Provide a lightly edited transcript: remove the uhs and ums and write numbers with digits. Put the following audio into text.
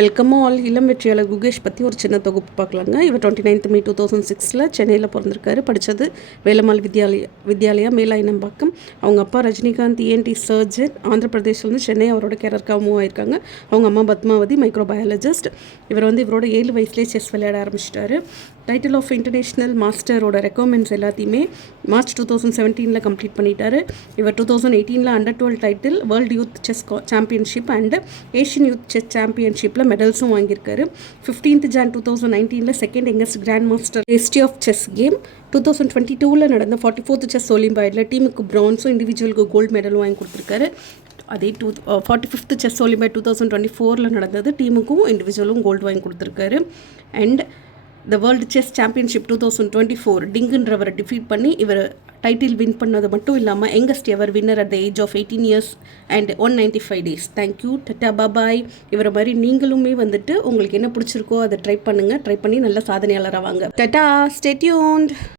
Welcome all. இளம் வெற்றியாளர் குகேஷ் பற்றி ஒரு சின்ன தொகுப்பு பார்க்கலாங்க. இவர் 29th May 2006 சென்னையில் பிறந்திருக்காரு. படித்தது வேலம்மாள் வித்யாலயா மேலாயினம்பாக்கம். அவங்க அப்பா ரஜினிகாந்த் ENT சர்ஜன். ஆந்திர பிரதேஷ்லேருந்து சென்னை அவரோட கேரக்டராக மூவ் ஆயிருக்காங்க. அவங்க அம்மா பத்மாவதி மைக்ரோபயாலஜிஸ்ட். இவர் இவரோட 7 வயசுலேயே செஸ் விளையாட ஆரம்பிச்சிட்டாரு. டைட்டில் ஆஃப் இன்டர்நேஷ்னல் மாஸ்டரோட ரெக்குவயர்மெண்ட்ஸ் எல்லாத்தையுமே மார்ச் 2017 கம்ப்ளீட் பண்ணிட்டாரு. இவர் 2018 under 12 title, world youth chess championship and Asian youth chess சாம்பியன்ஷிப்பில் மெடல்ஸும் வாங்கியிருக்காரு. 15th Jan 2019 second youngest grand master history of chess game. 2022 நடந்த 44th செஸ் ஒலிம்பியாடில் டீமுக்கு பிரான்ஸும் இண்டிவிஜுவலுக்கு கோல்டு மெடலும் வாங்கி கொடுத்துருக்காரு. அதே 45th செஸ் ஒலிம்பியாட் 2024 நடந்தது. டீமுக்கும் இண்டிவிஜுவலும் கோல்டு வாங்கி கொடுத்துருக்காரு. And the world chess championship 2024 டிங்குன்றவரை டிஃபீட் பண்ணி இவர் டைட்டில் வின் பண்ணது மட்டும் இல்லாமல் youngest ever winner at the age of 18 years and 195 days. Thank you, tata, bye bye. இவரை மாதிரி நீங்களுமே உங்களுக்கு என்ன பிடிச்சிருக்கோ அதை ட்ரை பண்ணுங்கள். ட்ரை பண்ணி நல்ல சாதனையாளராக வாங்க. Ta-ta, stay tuned.